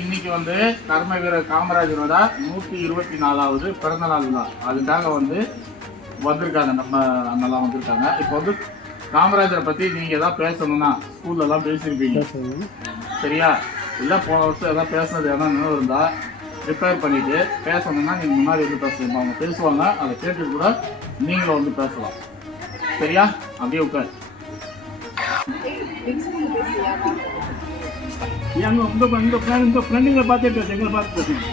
இன்னைக்கு வந்து கர்ம வீரர் காமராஜரோட 124வது பிறந்த நாள் தான். அதுக்காக வந்து வந்திருக்காங்க, நம்ம அண்ணெல்லாம் வந்திருக்காங்க. இப்போ வந்து காமராஜரை பற்றி நீங்கள் எதாவது பேசணும்னா ஸ்கூல்லலாம் பேசியிருப்பீங்க சரியா? இல்லை போன வருஷம் எதாவது பேசுனது எதாவது நினைவு இருந்தால் ப்ரிப்பேர் பண்ணிவிட்டு பேசணும்னா நீங்கள் முன்னாடி வந்து பேசணும். அவங்க பேசுவாங்க, அதை கேட்டு கூட நீங்களும் வந்து பேசலாம் சரியா? அப்படியே உட்கார். இந்த ஃப்ரெண்டுங்களை பார்த்துட்டு எங்களை பார்த்து பேசுங்க.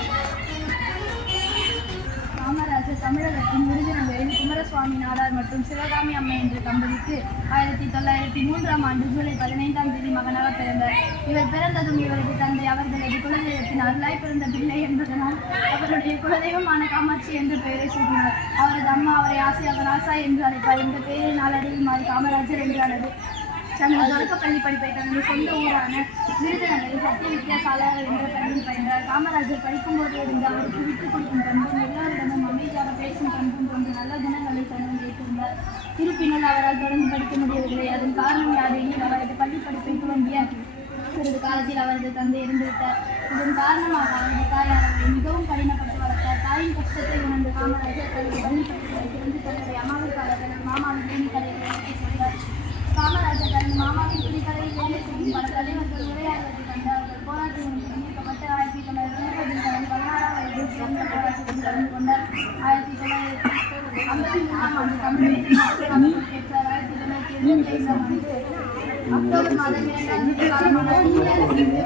காமராஜர் தமிழகத்தின் விருதுநகரில் குமாரசுவாமி நாடார் மற்றும் சிவகாமி அம்மை என்ற தம்பதிக்கு 1903ஆம் ஆண்டு ஜூலை 15ஆம் தேதி மகனாக பிறந்தார். இவர் பிறந்ததும் இவரது தந்தை அவர்களது குலதெய்வத்தின் அருளாய் பிறந்த பிள்ளை என்பதனால் அவருடைய குலதெய்வமான காமாட்சி என்ற பெயரை சூட்டினார். அவரது அம்மா அவரை ஆசையாக ராசா என்று அழைப்பார். இந்த பெயரை நாளடைவில் மாறி காமராஜர் என்றானது. தனது தொடக்கப்பள்ளி படிப்பை தனது சொந்த ஊரான விருதுநகரில் சத்திய வித்யாசாலா என்ற பள்ளியில் பயின்றார். காமராஜர் படிக்கும்போது இருந்து அவருக்கு விட்டுக் கொடுக்கும் பண்பும் எல்லாரிடமும் அமைதியாக பேசும் பண்பும் போன்ற நல்ல குணங்களை தன்னும் வைத்திருந்தார். இருப்பினும் அவரால் தொடர்ந்து படிக்க முடியவில்லை. அதன் காரணம் யாரெனில் அவரது பள்ளி படிப்பை துவங்கிய சிறிது காலத்தில் அவரது தந்தை இருந்துவிட்டார். இதன் காரணமாக அவரது தாயார் அவரை மிகவும் கடினப்பட்டு வளர்த்தார். தாயின் கஷ்டத்தை உணர்ந்த காமராஜர் தனது பள்ளி படிப்பை திறந்து தன்னுடைய அம்மாவுக்காக தனது மாமாவின் துணிக்கடையை நடத்தி சென்றார். காமராஜர் தனது மாமாவின் துணிக்கடையில் வேலை செய்யும் பல தலைவர்கள் உரையாடுவதை கண்டு அவர்கள் போராட்டத்தில் நியமிக்கப்பட்டு 1920 தனது 16ஆம் வயதில் சிறந்த போராட்டத்தில் கலந்து கொண்டார். 1953ஆம் ஆண்டு தமிழ் பெற்றார். 1975ஆம் ஆண்டு அக்டோபர் மாதம் 2ஆம் தேதி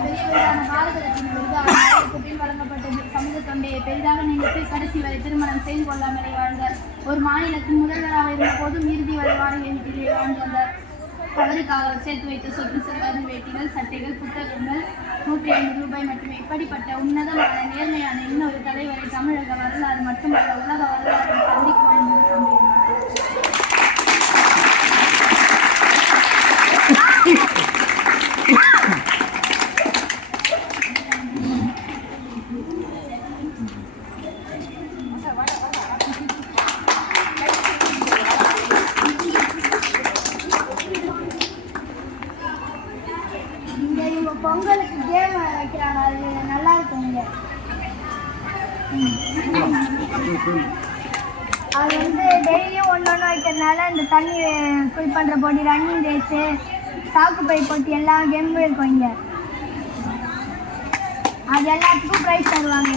பெரியவரான பாரத ரத்னா விருது அவருக்கு பின் வழங்கப்பட்டது. சமூக தொண்டையை பெரிதாக நினைத்து கடைசி வரை திருமணம் செய்து கொள்ளாமலே வாழ்ந்தார். ஒரு மாநிலத்தின் முதல்வராக இருந்த போதும் இறுதி வரை வாடகை வீட்டிலே வாழ்ந்து வந்தார். அவருக்காக சேர்த்து வைத்த சொத்து செல்வாத வேட்டிகள், சட்டைகள், புத்தகங்கள் 150 ரூபாய் மட்டுமே. இப்படிப்பட்ட உன்னதமான நேர்மையான இன்னொரு தலைவரை தமிழக வரலாறு மட்டுமல்ல உலக வரலாறு சந்திக்க வேண்டும் சம்பவம். பொங்கலுக்கு கேம் வைக்கிறாங்க, அது நல்லா இருக்குங்க. அது வந்து டெய்லியும் ஒன்று வைக்கிறதுனால இந்த தண்ணி ஃபில் பண்ணுற போட்டி, ரன்னிங் ரேஸு, சாக்குப்பை போட்டி எல்லா கேமும் இருக்கும் இங்கே. அது எல்லாத்துக்கும் ப்ரைஸ் தருவாங்க.